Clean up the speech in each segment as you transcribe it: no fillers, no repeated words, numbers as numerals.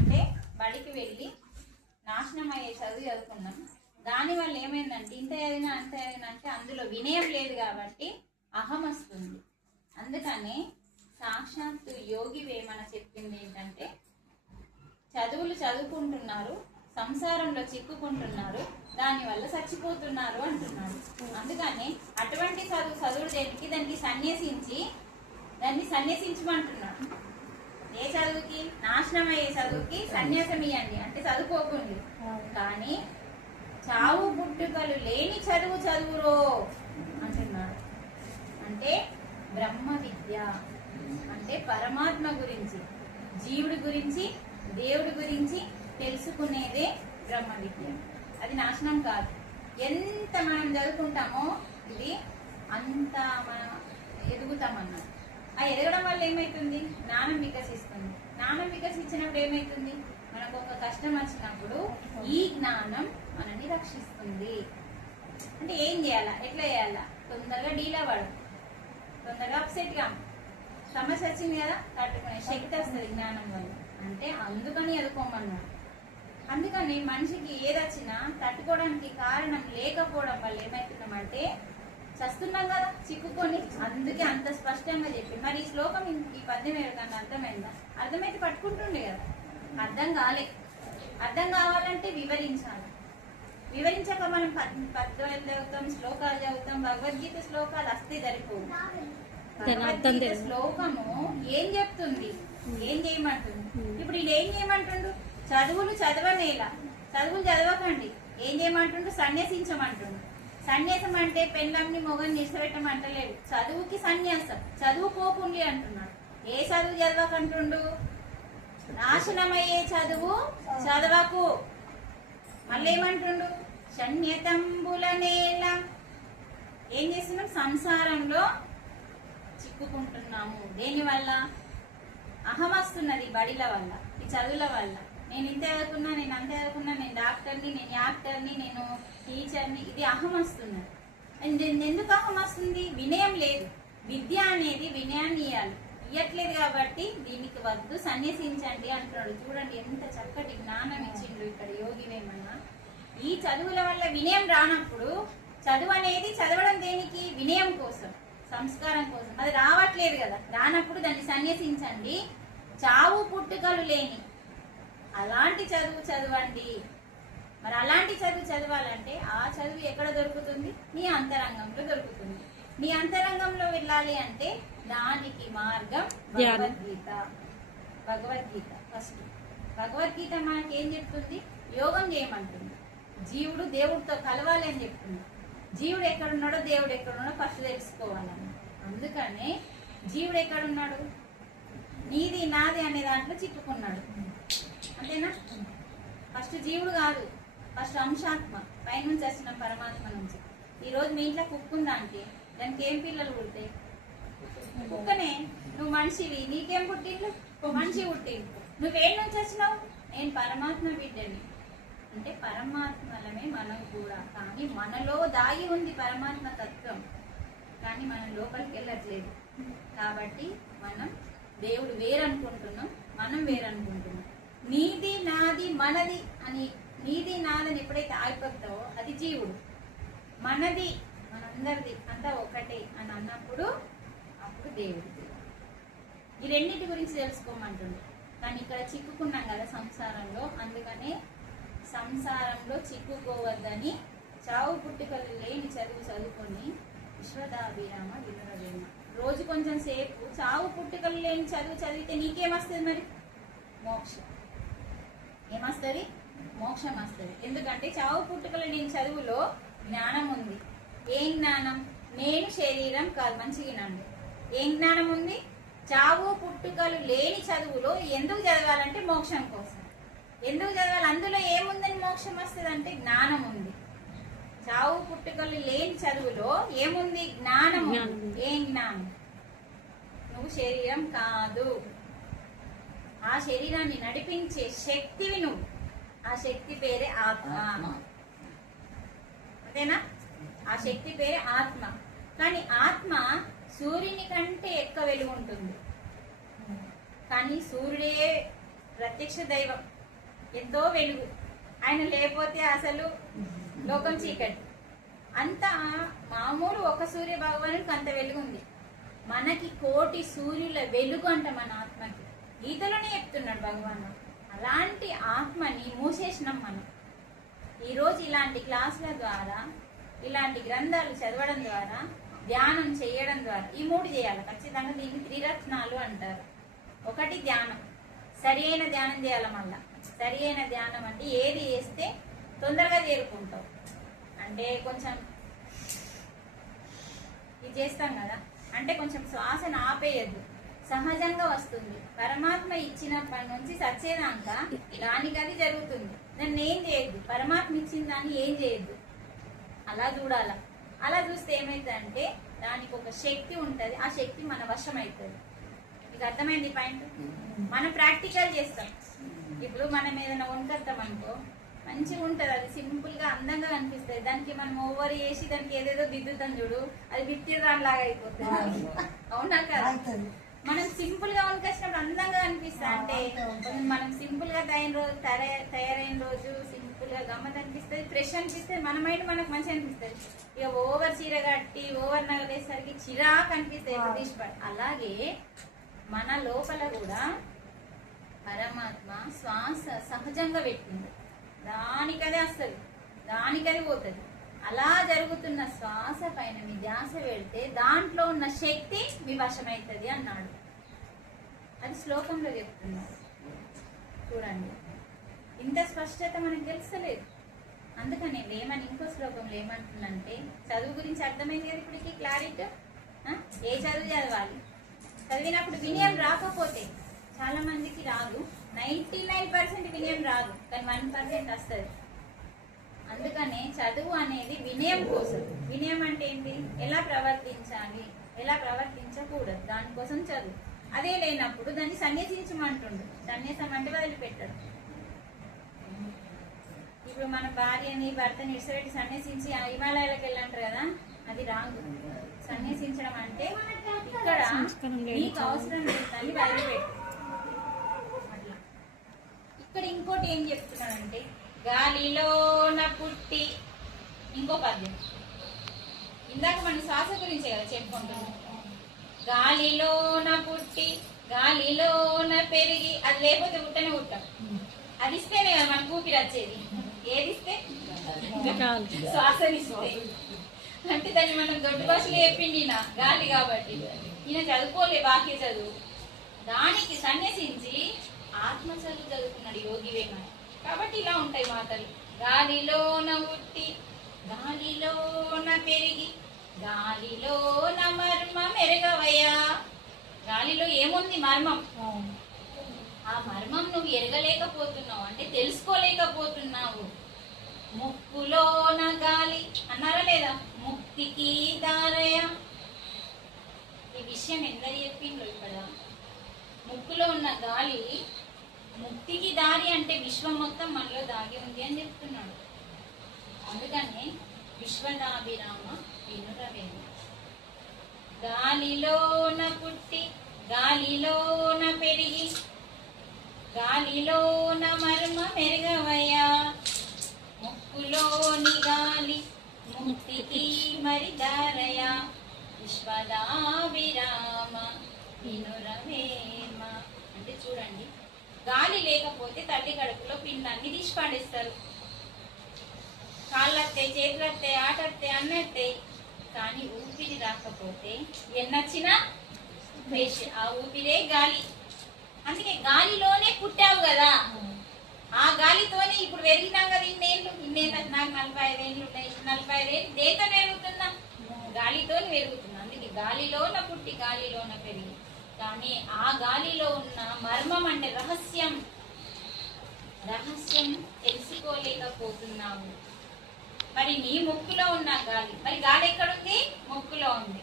అంటే బడికి వెళ్ళి నాశనం అయ్యే చదువు చదువుకున్నాం. దానివల్ల ఏమైందంటే ఇంత చదివినా అంత చదివినా అంటే అందులో వినయం లేదు కాబట్టి అహం వస్తుంది. అందుకని సాక్షాత్తు యోగి వేమన చెప్పింది ఏంటంటే చదువులు చదువుకుంటున్నారు, సంసారంలో చిక్కుకుంటున్నారు, దానివల్ల చచ్చిపోతున్నారు అంటున్నాడు. అందుకని అటువంటి చదువుడు దేనికి దానికి దాన్ని సన్యసించమంటున్నాడు. ఏ చదువుకి? నాశనం అయ్యే చదువుకి సన్యాసం ఇవ్వండి అంటే చదువుకోకండి. కానీ చావు పుట్టుకలు లేని చదువురో అంటున్నాడు. అంటే బ్రహ్మ విద్య అంటే పరమాత్మ గురించి, జీవుడి గురించి, దేవుడి గురించి తెలుసుకునేదే బ్రహ్మ విద్య. అది నాశనం కాదు. ఎంత మనం చదువుకుంటామో ఇది అంత మనం ఎదుగుతామన్నమాట. ఆ ఎదగడం వల్ల ఏమైతుంది? జ్ఞానం వికసిస్తుంది. జ్ఞానం వికసించినప్పుడు ఏమైతుంది? మనకు ఒక కష్టం వచ్చినప్పుడు ఈ జ్ఞానం మనల్ని రక్షిస్తుంది. అంటే ఏం చేయాలా, ఎట్లా చేయాలా? తొందరగా డీలా పడు, తొందరగా అప్సెట్ గా, సమస్య వచ్చింది కదా తట్టుకునే శక్తి వస్తుంది జ్ఞానం వల్ల. అంటే అందుకని ఎదుకోమన్నాడు. అందుకని మనిషికి ఏదొచ్చినా తట్టుకోవడానికి కారణం లేకపోవడం వల్ల ఏమవుతున్నామంటే చస్తున్నాం కదా చిక్కుకొని. అందుకే అంత స్పష్టంగా చెప్పి మరి ఈ శ్లోకం ఈ పద్యం ఎవరికన్నా అర్థమైందా? అర్థమైతే పట్టుకుంటుండే కదా. అర్థం కావాలంటే వివరించాలి. వివరించాక మనం పద్యాలు చదువుతాం, శ్లోకాలు చదువుతాం, భగవద్గీత శ్లోకాలు వస్తే సరిపోదు. భగవద్గీత శ్లోకము ఏం చెప్తుంది, ఏం చేయమంటుంది? ఇప్పుడు వీళ్ళు ఏం చేయమంటుండు? చదువులు చదవనేలా, చదువులు చదవకండి. ఏం చేయమంటుండు? సన్యాసించమంటుండు. సన్యాసం అంటే పెళ్ళంని మొగని నిడిచిపెట్టమంటలేడు. చదువుకి సన్యాసం, చదువుకోకుండి అంటున్నాడు. ఏ చదువు చదవకంటుండు? నాశనమయ్యే చదువు చదవకు. మళ్ళీ ఏమంటుండు? శన్యతంబుల నేల. ఏం చేస్తున్నాం? సంసారంలో చిక్కుకుంటున్నాము. దేనివల్ల? అహం వస్తున్నది బడిల వల్ల, ఈ చదువుల వల్ల. నేను ఇంత చదువుకున్నా, నేను అంత చదువుకున్నా, నేను డాక్టర్ని, నేను యాక్టర్ని, నేను టీచర్ని, ఇది అహం వస్తున్నది. ఎందుకు అహం వస్తుంది? వినయం లేదు. విద్య అనేది వినయాన్ని ఇవ్వట్లేదు కాబట్టి దీనికి వద్దు, సన్యసించండి అంటున్నాడు. చూడండి ఎంత చక్కటి జ్ఞానం ఇచ్చిండు ఇక్కడ యోగి వేమన. ఈ చదువుల వల్ల వినయం రానప్పుడు, చదువు అనేది చదవడం దేనికి? వినయం కోసం, సంస్కారం కోసం. అది రావట్లేదు కదా, రానప్పుడు దాన్ని సన్యసించండి. చావు పుట్టుకలు లేని అలాంటి చదువు చదవండి. మరి అలాంటి చదువు చదవాలంటే ఆ చదువు ఎక్కడ దొరుకుతుంది? నీ అంతరంగంలో దొరుకుతుంది. నీ అంతరంగంలో వెళ్ళాలి అంటే దానికి మార్గం భగవద్గీత. ఫస్ట్ భగవద్గీత మనకి ఏం చెప్తుంది? యోగం చేయమంటుంది. జీవుడు దేవుడితో కలవాలి అని చెప్తుంది. జీవుడు ఎక్కడున్నాడో దేవుడు ఎక్కడున్నాడో ఫస్ట్ తెలుసుకోవాలన్న. అందుకనే జీవుడు ఎక్కడున్నాడు? నీది నాది అనే దాంట్లో చిక్కుకున్నాడు. అంతేనా? ఫస్ట్ జీవుడు కాదు, ఫస్ట్ అంశాత్మ, పైనుంచి వచ్చిన పరమాత్మ నుంచి. ఈరోజు మీ ఇంట్లో కుక్క ఉందా అంటే దానికి ఏం పిల్లలు పుడతాయి? కుక్కనే. నువ్వు మనిషివి, నీకేం పుట్టిండు? మనిషి పుట్టిండు. నువ్వేం నుంచి వచ్చినావు? నేను పరమాత్మ బిడ్డని. అంటే పరమాత్మలమే మనం కూడా. కానీ మనలో దాగి ఉంది పరమాత్మ తత్వం, కానీ మనం లోపలికి వెళ్ళట్లేదు. కాబట్టి మనం దేవుడు వేరనుకుంటున్నాం, మనం వేరనుకుంటున్నాం. నీది నాది మనది అని, నీది నాదని ఎప్పుడైతే ఆగిపోతావో అది జీవుడు. మనది మనందరిది అంతా ఒకటే అని అన్నప్పుడు అప్పుడు దేవుడు. ఈ రెండింటి గురించి తెలుసుకోమంటుండే. కానీ ఇక్కడ చిక్కుకున్నాం కదా సంసారంలో. అందుకనే సంసారంలో చిక్కుకోవద్దని చావు పుట్టుకలు లేని చదువు చదువుకొని విశ్వదాభిరామ వినురవేమ. రోజు కొంచెం సేపు చావు పుట్టుకలు లేని చదువు చదివితే నీకేమొస్తుంది? మరి మోక్షం. ఏమొస్తుంది? మోక్షం వస్తుంది. ఎందుకంటే చావు పుట్టుకలు లేని చదువులో జ్ఞానం ఉంది. ఏం జ్ఞానం? నేను శరీరం కాదు. మంచిగానండి. ఏం జ్ఞానం ఉంది? చావు పుట్టుకలు లేని చదువులో ఎందుకు చదవాలంటే మోక్షం కోసం. ఎందుకు చదవాలి? అందులో ఏముందని మోక్షం వస్తుంది అంటే జ్ఞానం ఉంది. చావు పుట్టుకలు లేని చదువులో ఏముంది? జ్ఞానం. ఏం జ్ఞానం? నువ్వు శరీరం కాదు, ఆ శరీరాన్ని నడిపించే శక్తివి నువ్వు. ఆ శక్తి పేరే ఆత్మ. అంతేనా? ఆ శక్తి పేరే ఆత్మ. కానీ ఆత్మ సూర్యుని కంటే ఎక్కువ వెలుగు ఉంటుంది. కానీ సూర్యుడే ప్రత్యక్ష దైవం, ఎంతో వెలుగు. ఆయన లేకపోతే అసలు లోకం చీకటి. అంత మామూలు ఒక సూర్య భగవానుడికి అంత వెలుగు ఉంది. మనకి కోటి సూర్యుల వెలుగు అంట మన ఆత్మకి. గీతలోనే చెప్తున్నాడు భగవాన్. అలాంటి ఆత్మని మూసేసినాం మనం. ఈరోజు ఇలాంటి క్లాసుల ద్వారా, ఇలాంటి గ్రంథాలు చదవడం ద్వారా, ధ్యానం చేయడం ద్వారా, ఈ 3 చేయాలి ఖచ్చితంగా. దీన్ని త్రిరత్నాలు అంటారు. ఒకటి ధ్యానం, సరి అయిన ధ్యానం చేయాలి. మళ్ళా సరి అయిన ధ్యానం అంటే ఏది చేస్తే తొందరగా చేరుకుంటావు అంటే, కొంచెం ఇది చేస్తాం కదా, అంటే కొంచెం శ్వాసను ఆపేయద్దు, సహజంగా వస్తుంది. పరమాత్మ ఇచ్చినప్పటి నుంచి సచ్చేదాకా దానికి అది జరుగుతుంది. దాన్ని ఏం చేయొద్దు, పరమాత్మ ఇచ్చిన దాన్ని ఏం చేయొద్దు, అలా చూడాల. అలా చూస్తే ఏమైతుందంటే దానికి ఒక శక్తి ఉంటుంది, ఆ శక్తి మన వశం అవుతుంది. మీకు అర్థమైంది పాయింట్? మనం ప్రాక్టికల్ చేస్తాం. ఇప్పుడు మనం ఏదైనా వండుతాం అనుకో, మంచిగా ఉంటుంది, అది సింపుల్ గా అందంగా కనిపిస్తుంది. దానికి మనం ఓవర్ చేసి దానికి ఏదేదో దిద్దుతాం చూడు, అది బిత్తిరి దానిలాగా అయిపోతుంది. అవునా కదా? మనం సింపుల్ గా వండుకొచ్చినప్పుడు అందంగా అనిపిస్తా అంటే, మనం సింపుల్ గా తయారైన రోజు సింపుల్ గా గమ్మత్ అనిపిస్తుంది, ఫ్రెష్ అనిపిస్తుంది, మన మైండ్ మనకు మంచిగా అనిపిస్తుంది. ఇక ఓవర్ చీర కట్టి ఓవర్ నగలేసరికి చిరాకు అనిపిస్తుంది. అలాగే మన లోపల కూడా పరమాత్మ శ్వాస సహజంగా పెట్టింది, దానికదే వస్తుంది, దానికదే పోతుంది. అలా జరుగుతున్న శ్వాస పైన మీ ధ్యాస పెడితే దాంట్లో ఉన్న శక్తి మీ వశమవుతుంది అన్నాడు. అది శ్లోకంలో చెప్తున్నారు. చూడండి, ఇంత స్పష్టత మనకు తెలుస్తలేదు. అందుకని లేమని ఇంకో శ్లోకంలో ఏమంటుందంటే, చదువు గురించి అర్థమైంది కదా ఇప్పటికి క్లారిటీ. ఏ చదువు చదవాలి, చదివినప్పుడు వినయం రాకపోతే, చాలా మందికి రాదు, 99% వినయం రాదు, కానీ 1% వస్తుంది. అందుకనే చదువు అనేది వినయం కోసం. వినయం అంటే ఏంటి? ఎలా ప్రవర్తించాలి, ఎలా ప్రవర్తించకూడదు, దానికోసం చదువు. అదే లేనప్పుడు దాన్ని సన్యసించమంటుండు. సన్యాసం అంటే వదిలిపెట్టడు. ఇప్పుడు మన భార్యని భర్తని ఇడిసిపెట్టి సన్యసించి హిమాలయాలకు వెళ్ళంటారు కదా, అది రాంగు. సన్యసించడం అంటే ఇక్కడ నీకు అవసరం లేదు దాన్ని వదిలిపెట్టు. అట్లా ఇక్కడ ఇంకోటి ఏం చెప్తున్నాడంటే, గాలిలోన పుట్టి, ఇంకో పద్యం. ఇందాక మన శ్వాస గురించే కదా చెప్పుకుంటున్నాం. గాలిలోన పుట్టి గాలిలోన పెరిగి, అది లేకపోతే పుట్టనే పుట్టాం. అది ఇస్తేనే కదా మనకు ఊపిరి వచ్చేది. ఏదిస్తే? శ్వాసనిస్తే. అంటే దాన్ని మనం దొడ్డు భాషలో చెప్పింది నా గాలి కాబట్టి. ఈయన చదువుకోలే బాహ్య చదువు, దానికి సన్యసించి ఆత్మ చదువు చదువుకున్నాడు యోగి వేమన. కాబట్టి ఇలా ఉంటాయి మాటలు. గాలిలోన పుట్టి గాలిలోన పెరిగి గాలిలోన మర్మం ఎరగవయ్యా. గాలిలో ఏముంది? మర్మం. ఆ మర్మం నువ్వు ఎరగలేకపోతున్నావు, అంటే తెలుసుకోలేకపోతున్నావు. ముక్కులోన గాలి అన్నారా లేదా? ముక్తికి దారయ. ఈ విషయం ఎందరు చెప్పిండ్రు ఇక్కడ? ముక్కులో ఉన్న గాలి ముక్తికి దారి, అంటే విశ్వం మొత్తం మనలో దాగి ఉంది అని చెప్తున్నాడు. అందుకనే విశ్వదాభిరామ వినురవేమ. గాలిలోన పుట్టి గాలిలోన పెరిగి గాలిలోన మర్మ మెరుగవయ్యా. ముక్కులోని గాలి ముక్తికి మరి దారయ. విశ్వదాభిరామ వినురవేమ. అంటే చూడండి, గాలి లేకపోతే తల్లి కడుపులో పిండాన్ని తీసి పాడేస్తారు. కాళ్ళత్తాయి, చేతులత్తాయి, ఆటత్తాయి, అన్నత్తాయి. కానీ ఊపిరి రాకపోతే ఎన్నొచ్చినా వేస్ట్. ఆ ఊపిరే గాలి. అందుకే గాలిలోనే పుట్టావు కదా, ఆ గాలితోనే ఇప్పుడు పెరిగినాం కదా. ఇన్నేళ్ళు నాకు 45 ఏళ్ళు ఉన్నాయి. 45 ఏళ్ళు దేంతో పెరుగుతున్నా? గాలితో పెరుగుతున్నా. అందుకే గాలిలోన పుట్టి గాలిలోన పెరిగి. కానీ ఆ గాలిలో ఉన్న మర్మం అంటే రహస్యం తెలుసుకోలేకపోతున్నావు. మరి నీ ముక్కులో ఉన్న గాలి, మరి గాలి ఎక్కడుంది? ముక్కులో ఉంది.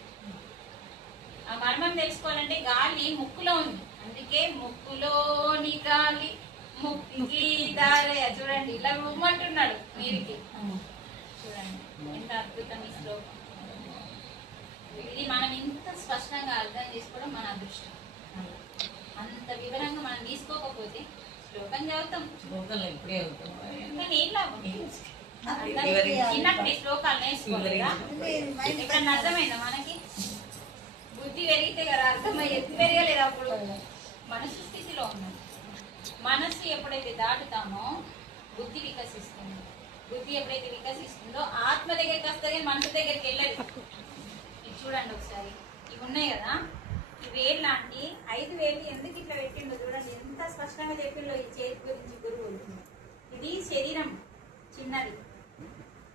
ఆ మర్మం తెలుసుకోవాలంటే గాలి ముక్కులో ఉంది. అందుకే ముక్కులోని గాలి ముక్తికి దారయ. చూడండి, ఇలా ముమ్మంటున్నాడు మీరికి. చూడండి ఎంత అద్భుతం ఈ శ్లోకం. ఇది మనం ఇంత స్పష్టంగా అర్థం చేసుకోవడం మన అదృష్టం. అంత వివరంగా మనం తీసుకోకపోతే శ్లోకం చదువుతాం శ్లోకాలు ఎప్పుడే అవుతాం కానీ ఏం లాభం చిన్నప్పుడు ఈ శ్లోకాలు నేర్చుకోలేదా ఎప్పుడన్నా అర్థమైందా మనకి బుద్ధి పెరిగితే కదా అర్థమై ఎత్తు పెరగలేదు అప్పుడు మనసు స్థితిలో ఉన్నాం మనస్సు ఎప్పుడైతే దాటుతామో బుద్ధి వికసిస్తుంది బుద్ధి ఎప్పుడైతే వికసిస్తుందో ఆత్మ దగ్గరికి వస్తుంది మనసు దగ్గరికి వెళ్ళదు ఇది చూడండి ఒకసారి ఇవి ఉన్నాయి కదా ఈ వేలు లాంటి 5 వేలు ఎందుకు ఇట్లా పెట్టిండో చూడండి ఎంత స్పష్టంగా చెప్పిండో ఈ చేతి గురించి గురువులు ఇది శరీరం చిన్నది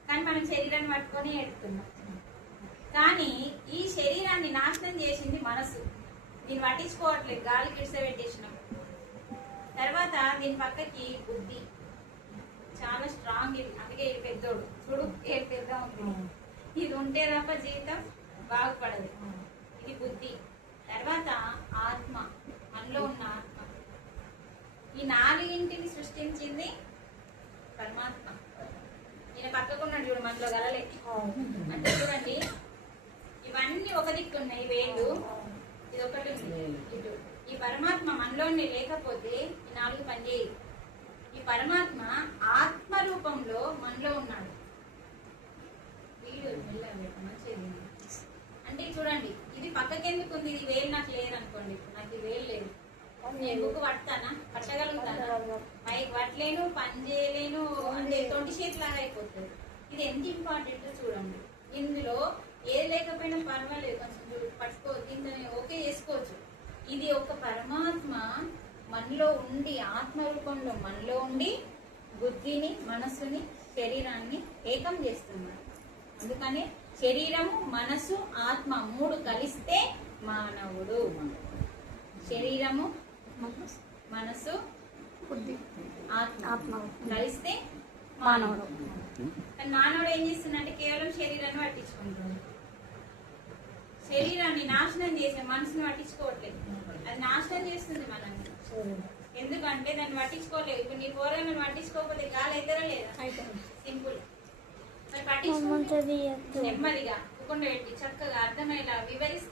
కానీ మనం శరీరాన్ని పట్టుకొని ఎడుతున్నాం కానీ ఈ శరీరాన్ని నాశనం చేసింది మనసు దీన్ని పట్టించుకోవట్లేదు గాలి కిడిసబెట్టేసినాం తర్వాత దీని పక్కకి బుద్ధి చాలా స్ట్రాంగ్ ఇది అందుకే ఇది పెద్దోడు చూడు ఏ పెద్ద ఉంది ఇది ఉంటే తప్ప జీవితం బాగుపడదు ఇది బుద్ధి తర్వాత ఆత్మ మనలో ఉన్న ఆత్మ ఈ 4ంటిని సృష్టించింది పరమాత్మ ఈయన పక్కకున్నాడు చూడు మనలో గలలే అంటే చూడండి ఇవన్నీ ఒక దిక్కు ఉన్నాయి వేళ్ళు ఇది ఒకటి ఇటు ఈ పరమాత్మ మనలోనే లేకపోతే ఈ 4 పనిచేయదు ఈ పరమాత్మ ఆత్మ రూపంలో మనలో ఉన్నాడు వీడు మంచిది అంటే చూడండి ఇది పక్కకెందుకు ఉంది ఇది వేలు నాకు లేదనుకోండి నాకు ఈ వేలు లేదు నేను బుక్ పడతానా పట్టగలుగుతానా మైక్ పట్టలేను పని చేయలేను అంటే తొంటి చేతిలాగా అయిపోతుంది ఇది ఎంత ఇంపార్టెంట్ చూడండి ఇందులో ఏది లేకపోయినా పర్వాలేదు కొంచెం పట్టుకో దీంతో ఓకే చేసుకోవచ్చు ఇది ఒక పరమాత్మ మనలో ఉండి ఆత్మ రూపంలో మనలో ఉండి బుద్ధిని మనస్సుని శరీరాన్ని ఏకం చేస్తున్నాడు అందుకని శరీరము మనసు ఆత్మ 3 కలిస్తే మానవుడు శరీరము మనసు బుద్ధి ఆత్మ కలిస్తే మానవుడు కానీ మానవుడు ఏం చేస్తుందంటే కేవలం శరీరాన్ని పట్టించుకుంటుంది శరీరాన్ని నాశనం చేసే మనసుని పట్టించుకోవట్లేదు అది నాశనం చేస్తుంది మనల్ని ఎందుకంటే దాన్ని పట్టించుకోలేదు ఇప్పుడు నీ పోరాన్ని పట్టించుకోకపోతే గాలి అవుతారా లేదా సింపుల్ మరి పట్టించుకుంటే నెమ్మదిగా పెట్టి చక్కగా అర్థమయ్యేలా వివరిస్తే